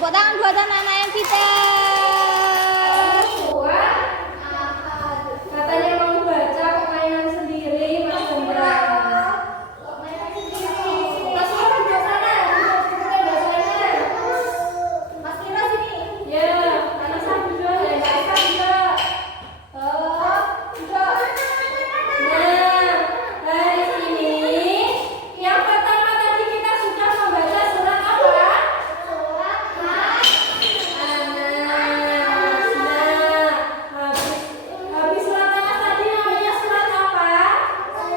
Tepuk tangan buat anak-anak yang pintar. Katanya mau baca kok mainan sendiri, Mas Hendra. Mas Hendra di sana, kita bacanya. Mas Hendra sini. Ya, anak saya juga, ya saya juga. Juga. Nah, hari ini yang pertama tadi kita sudah membaca surat apa? Habis surat Anas tadi namanya surat apa?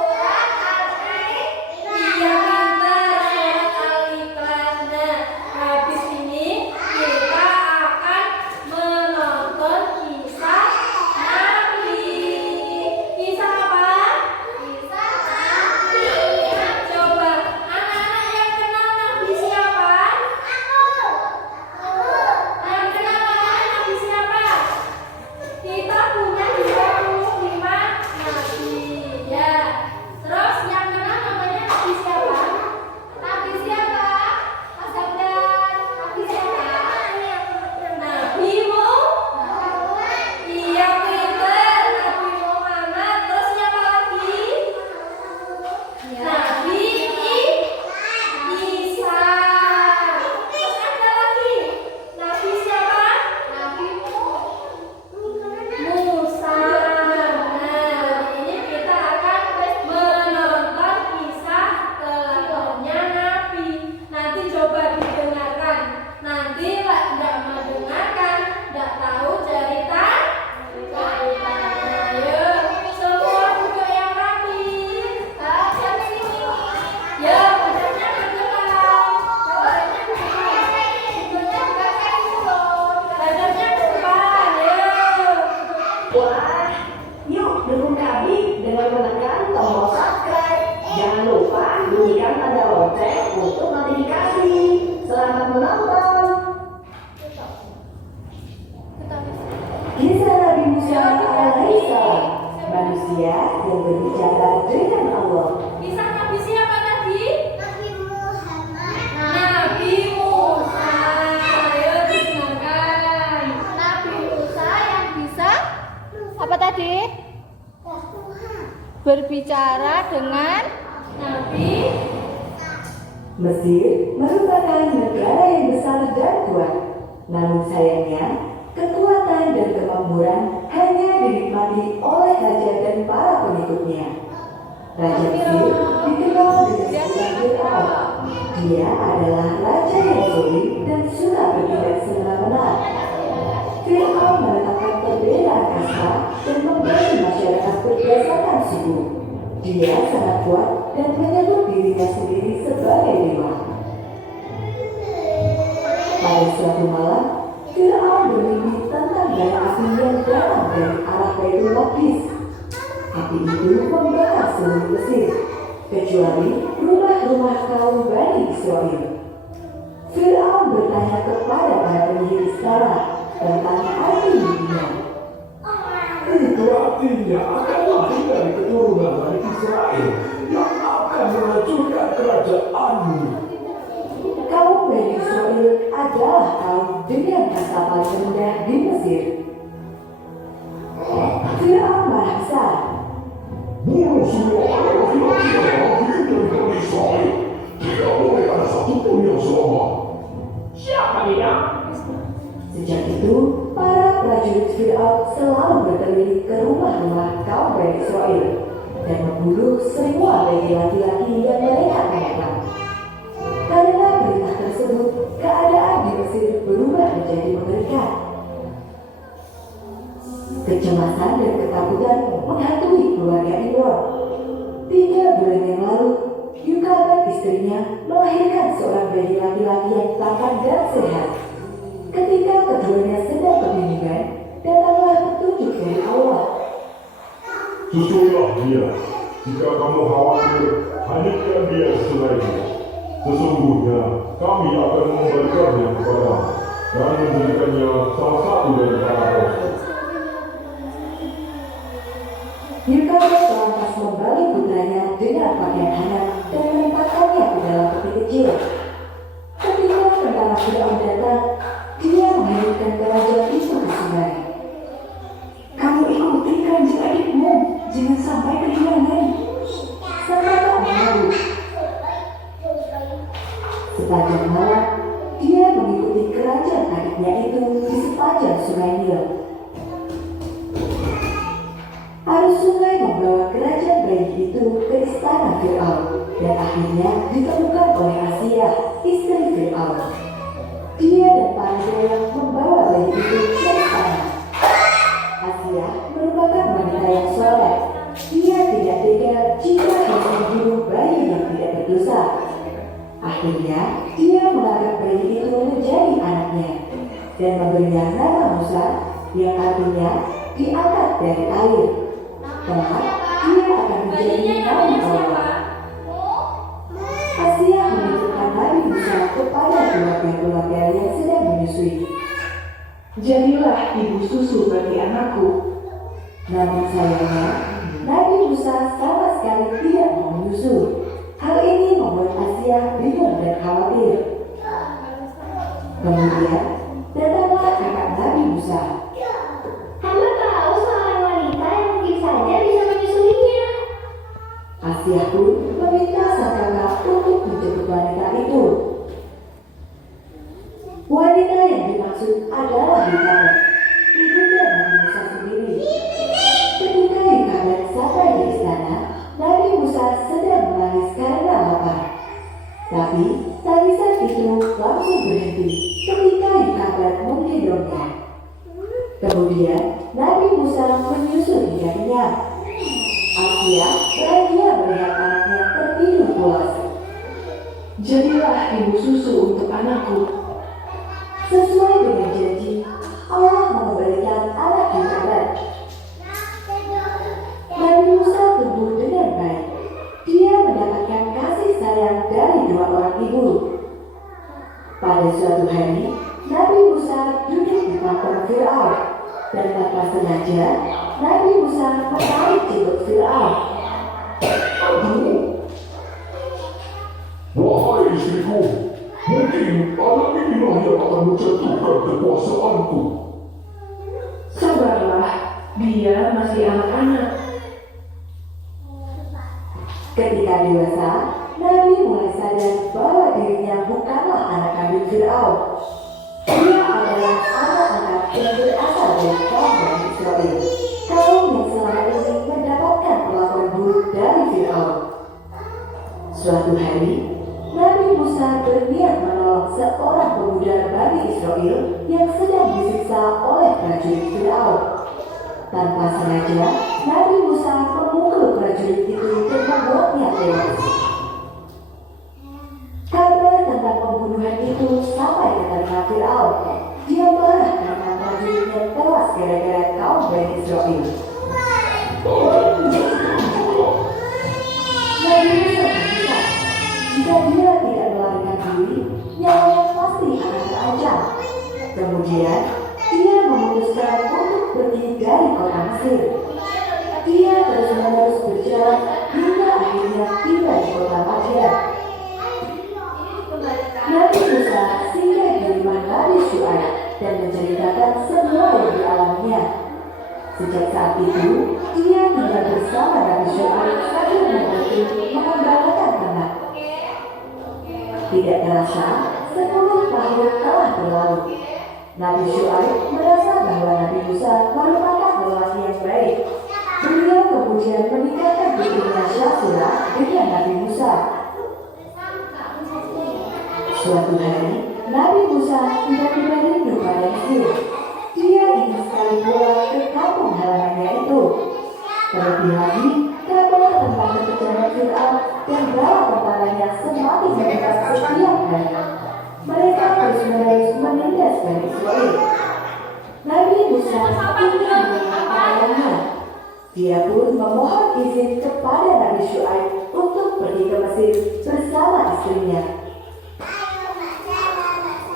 Iya pintar, surat Al-Ikhlas. Nah, habis ini kita akan menonton kisah Nabi. Kisah apa? Kisah Nabi. Coba anak-anak yang kenal Nabi siapa? Yang kenal namanya Nabi siapa? Kita punya 25 nabi, ya. Terus yang kenal namanya Nabi siapa? Nabi siapa? Mas Hamdan. Nabi siapa? Nabi Muhammad. Iya pintar, Nabi Muhammad. Terus siapa lagi? Nabi Isa. Terus ada lagi. Nabi siapa? Nabi Musa. Nah, ini kita akan menonton kisah teladannya Nabi. Nanti coba didengarkan. Nanti lah nggak mendengarkan, nggak tahu cerita. Ayo, semua duduk yang rapi. Siapa ini? Ya, badannya bergerak. Badannya ke depan. Ayo. Wah, yuk dukung kami dengan menekan tombol subscribe. Jangan lupa bunyikan tanda lonceng untuk notifikasi. Selamat menonton. Kisah Nabi Musa alaihissalam, manusia yang berbicara dengan Allah. Kisah Nabi siapa tadi? Nabi Muhammad. Nabi Musa. Ayo dengarkan. Nabi Musa yang bisa apa tadi? Berbicara dengan Nabi Mesir merupakan negara yang besar dan kuat. Namun sayangnya, kekuatan dan kemakmuran hanya dinikmati oleh raja dan para pengikutnya. Raja Mesir dikenal dengan sebutan Fir'aun. Dia adalah raja yang zalim dan suka bertindak semena-mena. Fir'aun menetapkan perbedaan kasta dan membagi masyarakat berdasarkan suku. Dia sangat kuat dan menyebut dirinya sendiri sebagai dewa. Pada suatu malam, Fir'aun bermimpi tentang bara api yang datang dari arah Baitul Maqdis. Api itu membakar seluruh Mesir, kecuali rumah-rumah kaum Bani Israel. Fir'aun bertanya kepada para penyihir istana tentang arti mimpinya. Itu artinya akan lahir dari keturunan Bani Israel yang akan menghancurkan kerajaanmu. Kaum Bani Israel adalah kaum dengan kasta paling rendah di Mesir. Fir'aun marah besar. Bunuh semua laki-laki yang lahir dari Bani Israel. Tidak boleh ada satupun yang selamat. Siapa dia? Sejak itu, para prajurit Fir'aun selalu berkeliling ke rumah-rumah kaum Bani Israel dan membunuh semua bayi laki-laki yang mereka temukan. Karena perintah tersebut, keadaan di Mesir berubah menjadi mengerikan. Kecemasan dan ketakutan menghantui keluarga Imron. 3 bulan yang lalu, Yukabad istrinya melahirkan seorang bayi laki-laki yang tampan dan sehat. Ketika keduanya sedang kebingungan, datanglah petunjuk dari Allah. Susulah dia. Jika kamu khawatir, hanyutkan dia setelah itu. Sesungguhnya kami akan mengembalikannya kepadamu dan menjadikannya salah satu dari para rasul. Yukabad lantas membalik putranya dengan pakaian hangat dan menempatkannya ke dalam peti kecil. Ketika tentara Fir'aun datang, Sepanjang malam, dia mengikuti kerajaan adiknya itu di sepanjang sungai Nil. Arus sungai membawa kerajaan bayi itu ke istana Firaun dan akhirnya ditemukan oleh Asia, istri Firaun. Dia dan para dalang membawa bayi itu ke istana. Asia merupakan wanita yang soleh. Dia tidak tega jika harus membunuh bayi yang tidak berdosa. Akhirnya, dia mengangkat bayi itu menjadi anaknya dan memberinya nama Musa, yang artinya diangkat dari air. Kelak, dia akan menjadi Nabi Allah. Asia menunjukkan Nabi Musa kepada keluarga-keluarga yang sedang menyusui. Jadilah ibu susu bagi anakku. Namun sayangnya, Nabi Musa sama sekali tidak mau menyusu. Hal ini membuat Asia bingung dan khawatir. Kemudian, datanglah kakak Nabi Musa. Hamba tahu seorang wanita yang mungkin saja bisa menyusuinya. Asia pun meminta sang kakak untuk menjemput wanita itu. Wanita yang dimaksud adalah Yukabed, ibunda Nabi Musa sendiri. Ketika Yukabed sampai di istana, Nabi Musa sedang menangis karena lapar. Tapi tangisan itu langsung berhenti ketika Yukabed menggendongnya. Kemudian Nabi Musa menyusu hingga kenyang. Asia bahagia melihat anaknya tertidur pulas. Jadilah ibu susu untuk anakku. Sesuai dengan janji, Allah mengembalikan anak Yukabed. Nabi Musa tumbuh dengan baik. Dia mendapatkan kasih sayang dari dua orang ibu. Pada suatu hari, Nabi Musa duduk di depan Firaun, dan tanpa sengaja, Nabi Musa menarik jenggot Firaun. Wahai istriku, mungkin anak inilah yang akan menjatuhkan kekuasaanku. Sabarlah, dia masih anak-anak. Ketika dewasa, Nabi mulai sadar bahwa dirinya bukanlah anak kandung Firaun. Dia adalah anak-anak yang berasal dari kaum Bani Israel, kaum yang selama ini mendapatkan perlakuan buruk dari Firaun. Suatu hari, Nabi Musa berniat menolong seorang pemuda Bani Israel yang sedang disiksa oleh prajurit Firaun. Tanpa sengaja, Nabi Musa memukul prajurit itu dan membuatnya tewas. Kabar tentang pembunuhan itu sampai ke telinga Firaun. Dia marah karena prajuritnya tewas gara-gara kaum Bani Israel. Nabi Musa berkata, jika dia tidak melarikan diri, nyawanya pasti akan terancam. Kemudian, dia memutuskan untuk pergi dari kota Mesir. Dia terus-menerus berjalan hingga akhirnya tiba di kota Madian. Nabi Musa singgah di rumah Nabi Syuaib dan menceritakan semua yang dialaminya. Sejak saat itu, dia tinggal bersama Nabi Syuaib sambil membantu mengembalakan ternak. Tidak terasa, 10 tahun telah berlalu. Nabi Syuaib merasa bahwa Nabi Musa merupakan lelaki yang baik. Beliau kemudian menikahkan putrinya Syafura dengan Nabi Musa. Suatu hari, Nabi Musa tiba-tiba rindu pada Mesir. Dia ingin sekali pulang ke kampung halamannya itu. Terlebih lagi, kabar tentang kekejaman Firaun dan bala tentaranya semakin meningkat setiap hari. Mereka terus-menerus menindas Bani Israel. Nabi Musa ingin mengamalkannya. Dia pun memohon izin kepada Nabi Syuaib untuk pergi ke Mesir bersama istrinya.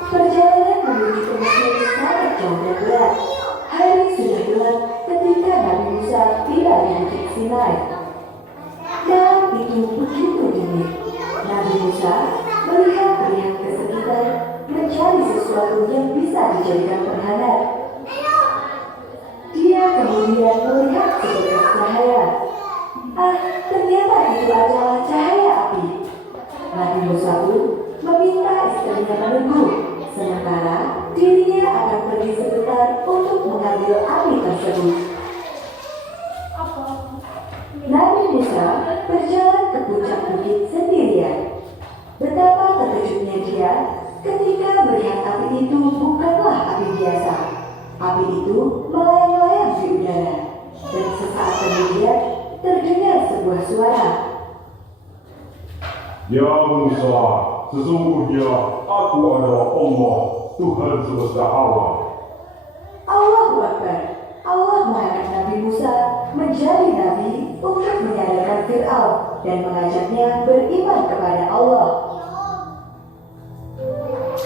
Perjalanan menuju ke Mesir sangat jauh dan berat. Hari sudah gelap ketika Nabi Musa tiba di Bukit Sinai. Malam itu begitu dingin. Nabi Musa melihat ke sekitar, mencari sesuatu yang bisa dijadikan perhangat. Dia kemudian melihat sebelas cahaya. Ternyata itu adalah cahaya api. Nabi Musa pun meminta mengambil api tersebut. Nabi Musa berjalan ke puncak bukit sendirian. Betapa terkejutnya dia ketika melihat api itu bukanlah api biasa. Api itu melayang-layang di udara, dan sesaat kemudian terdengar sebuah suara. Ya Musa, sesungguhnya aku adalah Allah, Tuhan semesta alam. Allahu Akbar. Allah mengangkat Nabi Musa menjadi nabi untuk menyadarkan Fir'aun dan mengajaknya beriman kepada Allah.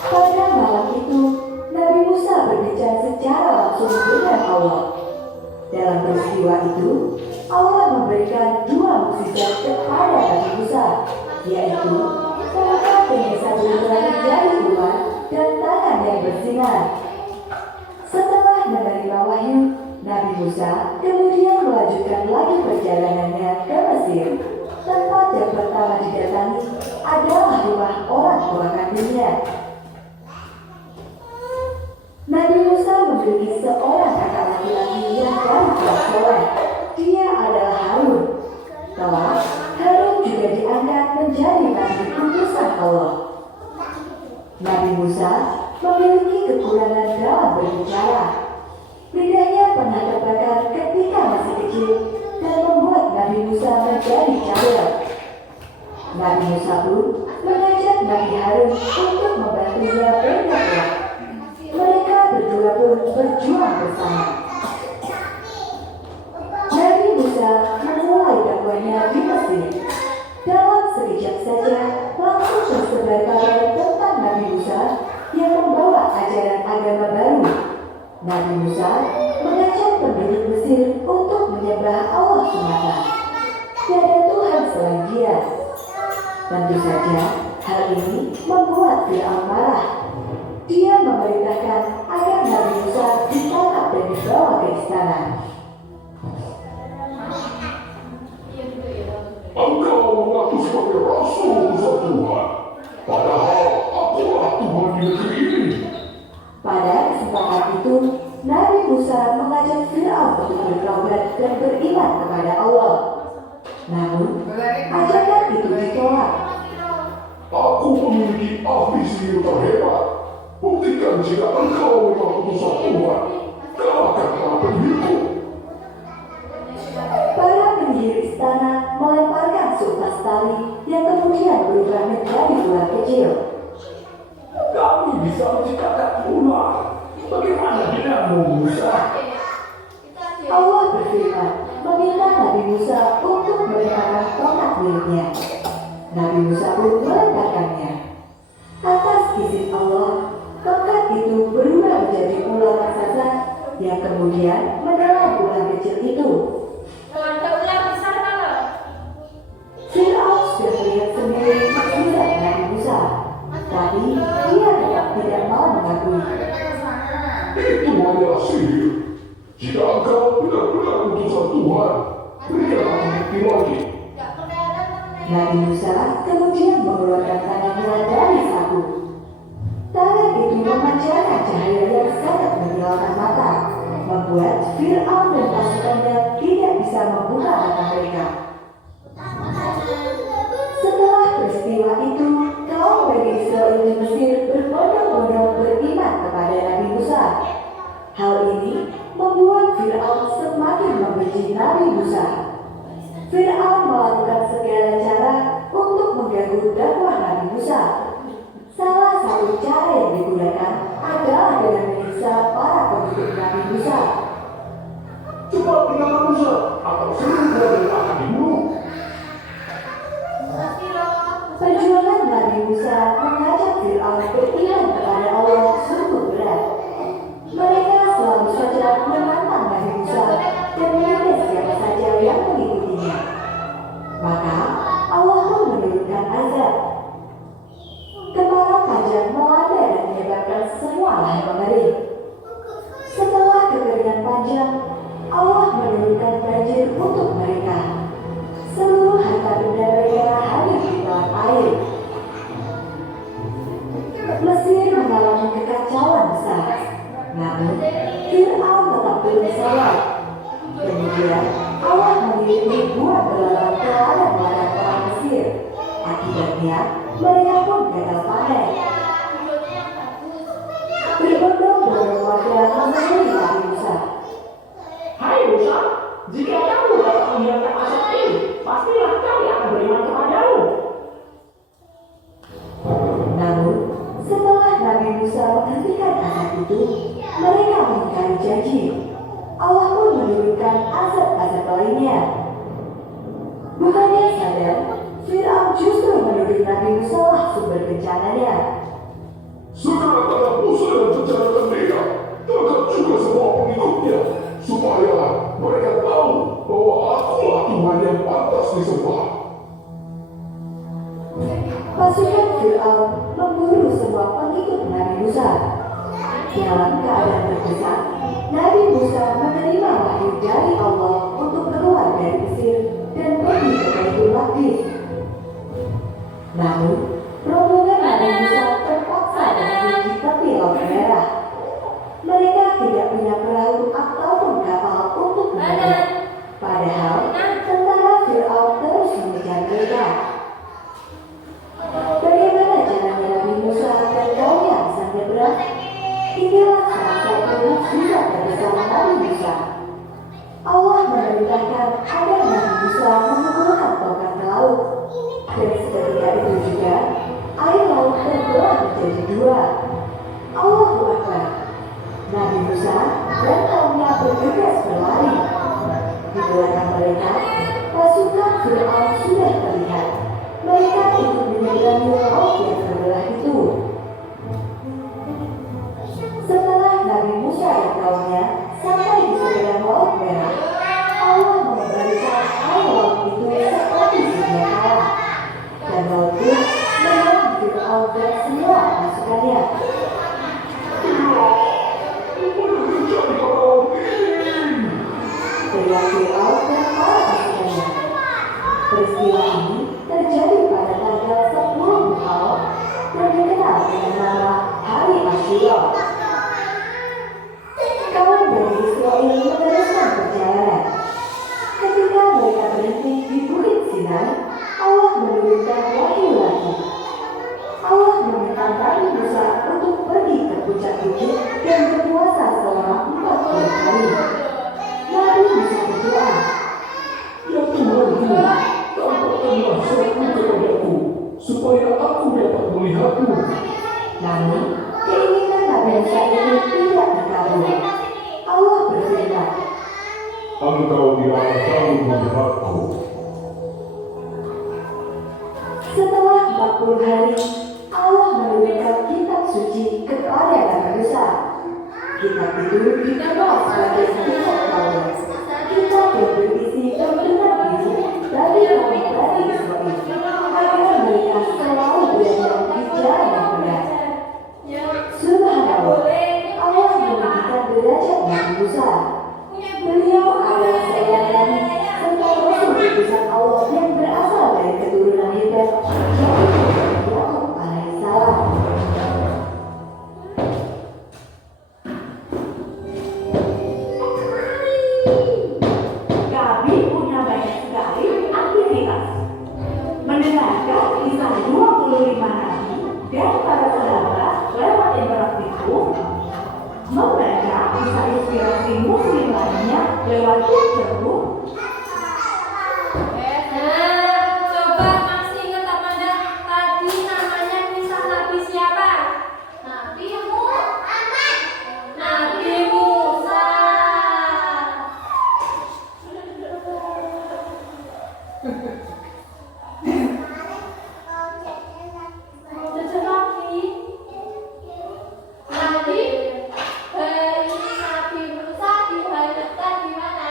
Pada malam itu, Nabi Musa berbicara secara langsung dengan Allah. Dalam peristiwa itu, Allah memberikan 2 mukjizat kepada Nabi Musa, yaitu tongkat yang bisa berubah menjadi ular dan tangan yang bersinar. Setelah menerima wahyu, Nabi Musa kemudian melanjutkan lagi perjalanannya ke Mesir. Tempat yang pertama didatangi adalah rumah orang tua kandungnya. Nabi Musa memiliki seorang kakak laki-laki yang dari kaum soleh. Dia adalah Harun. Kelak, Harun juga diangkat menjadi nabi utusan Allah. Nabi Musa memiliki kekurangan dalam berbicara. Lidahnya pernah terbakar ketika masih kecil dan membuat Nabi Musa menjadi cadel. Nabi Musa pun mengajak Nabi Harun untuk membantunya berdakwah. Mereka berdua pun berjuang bersama. Nabi Musa memulai dakwahnya di Mesir. Dalam sekejap saja langsung tersebar kabar tentang Nabi Musa yang membawa ajaran agama baru. Nabi Musa mengajak penduduk Mesir untuk menyembah Allah semata. Tiada Tuhan selain Dia. Tentu saja hal ini membuat Fir'aun marah. Dia memerintahkan agar Nabi Musa ditangkap dan dibawa ke istana. Engkau mengaku sebagai Rasul utusan Tuhan, padahal akulah Tuhan di negeri ini. Pada kesempatan itu, Nabi Musa mengajak Fir'aun untuk bertaubat dan beriman kepada Allah. Namun, ajakan itu ditolak. Aku memiliki ahli sihir terhebat. Buktikan jika engkau memang utusan Tuhan. Kalahkan para penyihirku. Para penyihir istana melemparkan seutas tali yang kemudian berubah menjadi ular kecil. Kami bisa menciptakan ular. Bagaimana denganmu, Musa? Allah berfirman, meminta Nabi Musa untuk meletakkan tongkat miliknya. Nabi Musa pun meletakkannya. Atas izin Allah, tongkat itu berubah menjadi ular raksasa yang kemudian menelan ular kecil itu. Ada ular besar kalau? Fir'aun sudah melihat sendiri mukjizat Nabi Musa, tapi dia tetap tidak mau mengakui. Itu adalah sihir. Jika engkau benar-benar utusan Tuhan, berikan aku bukti lagi. Nabi Musa kemudian mengeluarkan tangannya dari saku. Tangan itu memancarkan cahaya yang sangat menyilaukan mata, membuat Fir'aun dan pasukannya tidak bisa membuka mata mereka. Setelah peristiwa itu, kaum Bani Israel di Mesir berbondong-bondong beriman kepada Nabi Musa. Hal ini membuat Fir'aun semakin membenci Nabi Musa. Fir'aun melakukan segala cara untuk mengganggu dakwah Nabi Musa. Salah satu cara yang digunakan adalah dengan menyiksa para pengikut Nabi Musa. Cepat tinggalkan Musa, atau seluruh keluarga akan dibunuh. Perjuangan Nabi Musa mengajak Fir'aun beriman kepada Allah sungguh berat. Mereka selalu saja menantang Nabi Musa dan menindas siapa saja yang mengikutinya. Maka Allah pun menurunkan azab. Kemarau panjang melanda dan menyebabkan semua lahan mengering. Setelah kekeringan panjang, Allah menurunkan banjir untuk mereka. Seluruh harta benda mereka hanyut di telan air. Mesir mengalami kekacauan besar. Namun, Fir'aun tetap Akhirnya, mereka pun gagal panen. Videonya yang bagus. Berbondong-bondong warga menemui Nabi Musa. Hai Musa, jika kamu dapat menghilangkan asap ini, pastilah kami akan beriman kepadamu. Namun, setelah Nabi Musa menghentikan asap itu, mereka mengingkari janji. Allah pun menurunkan asap-asap lainnya. Bukannya sadar, Fir'aun justru menuduh Nabi Musa lah sumber bencananya. Segera tangkap Musa dan bicarakan dia. Tangkap juga semua pengikutnya, supaya mereka tahu bahwa akulah Tuhan yang pantas disembah. Pasukan Fir'aun memburu semua pengikut Nabi Musa. Dalam keadaan terdesak, Nabi Musa menerima wahyu dari Allah untuk keluar dari Mesir dan pergi ke Baitul Maqdis. Namun, rombongan Nabi Musa terpaksa berhenti di tepi Laut Merah. Mereka tidak punya perahu ataupun kapal untuk menyeberang. Padahal, tentara Fir'aun terus mengejar mereka. Bagaimana caranya Nabi Musa dan kaumnya bisa menyeberang? Inilah salah satu mukjizat terbesar Nabi Musa. Allah memerintahkan agar Nabi Musa memukulkan tongkat ke laut. Dan seketika itu juga, air laut terbelah menjadi dua. Allahu Akbar. Nabi Musa dan kaumnya bergegas berlari. Di belakang mereka, pasukan Fir'aun sudah terlihat. Mereka ikut menyeberangi laut yang terbelah itu. Setelah Nabi Musa dan kaumnya sampai di seberang Laut Merah, Allah mengembalikan air laut itu seperti sedia kala. Dan laut pun menelan Fir'aun dan semua pasukannya. Teriak Fir'aun dan para pasukannya. Peristiwa ini terjadi pada tanggal 10 Muharram dan dikenal dengan nama Hari Asyura. Kaum Bani Israel meneruskan perjalanan. Ketika mereka berhenti di Bukit Sinai, Allah menurunkan wahyu lagi. Allah meminta Nabi Musa untuk pergi ke puncak bukit dan berpuasa selama 40 hari. Nabi Musa berdoa, Ya Tuhanku, tampakkanlah suratmu kepadaku, supaya aku dapat melihatmu. namun keinginan Nabi Musa itu tidak terkabul. Allah berfirman, Engkau tidak akan sanggup melihatku. setelah 40 hari, Allah menurunkan kitab suci kepada Nabi Musa. Kitab itu dikenal sebagai kitab Taurat. Kitab yang berisi tuntunan hidup bagi kaum Bani Israel agar mereka selalu berada di jalan yang benar. Subhanallah, Allah meninggikan derajat Nabi Musa. Beliau adalah seorang nabi serta rasul utusan Allah yang berasal dari keturunan Hebrew, yaitu Yakub alaihissalam. Kami punya banyak sekali aktivitas. Mendengarkan kisah 25 nabi dan para sahabat lewat interaktifku, membaca kisah inspirasi muslim lainnya lewat Twitterku, Coba masih ingat apa enggak? Tadi namanya kisah Nabi siapa? Nabi Muhammad. Nabi Musa. Jajan lagi. Nabi, Nabi Musa dihanyutkan di mana?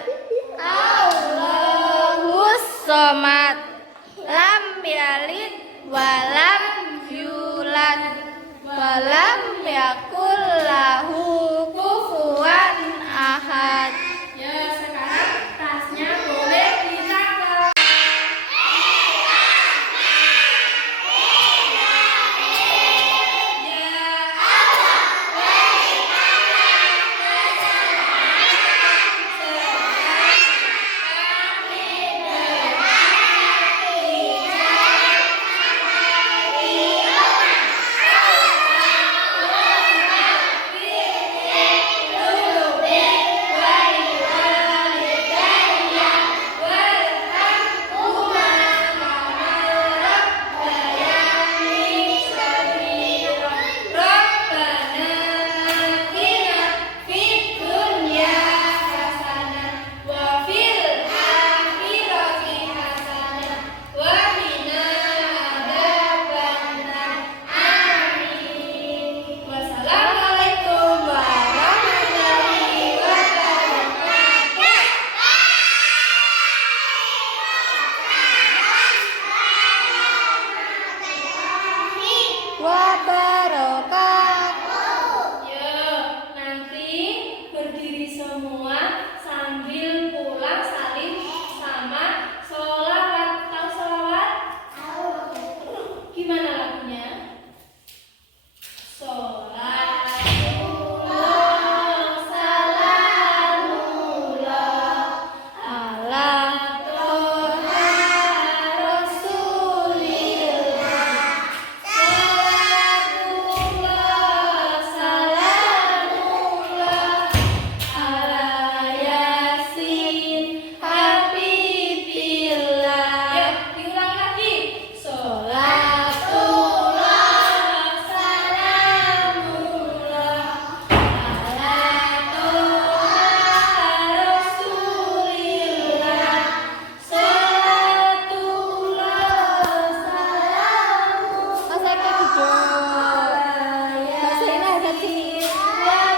ahad. Allahus somad. Lam yalid walam yulad walam yakul lahu kufuwan ahad. Ya, sekarang tasnya boleh dicatat. Wabarakatuh. Ya, nanti berdiri semua sambil pulang salim sama sholawat. Tahu sholawat? Gimana lagunya? Sholatullah, salamullah ala toha rasulillah. Sholatullah, salamullah ala yasin habibillah. Yuk, diulang lagi. Sholatullah, salamullah ala toha rasulillah. Sholatullah, salamullah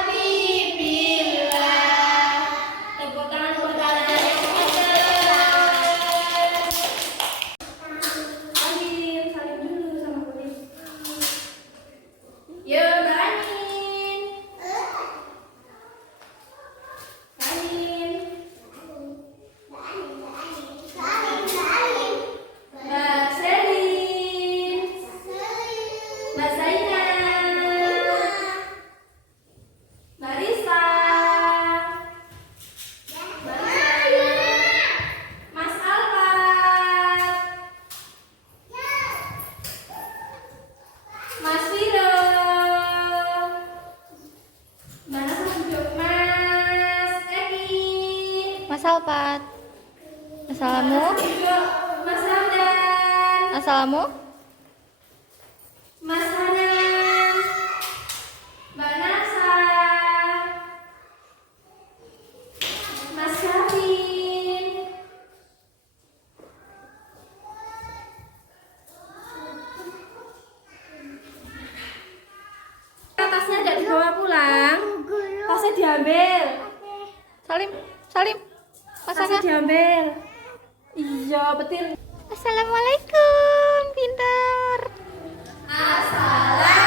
habibillah. Tepuk tangan buat anak-anak yang hebat. Salim dulu sama kulit. Yo, Mbak Anin. Anin. Mbak Selin. Mbak Zainab. Mbak Risa. Mbak Risa. Mas Alfat. Mas Viro. Mana duduk Mas Eki. Mas Alfat. Assalamu. Mas Hamdan. Assalamu. Mas Hanan. Mbak Nasa. Mas Kevin. Tasnya tidak dibawa pulang. Tasnya diambil. Salim, Salim. Tasnya diambil. Iya, betul. Assalamualaikum, pintar. Assalamualaikum.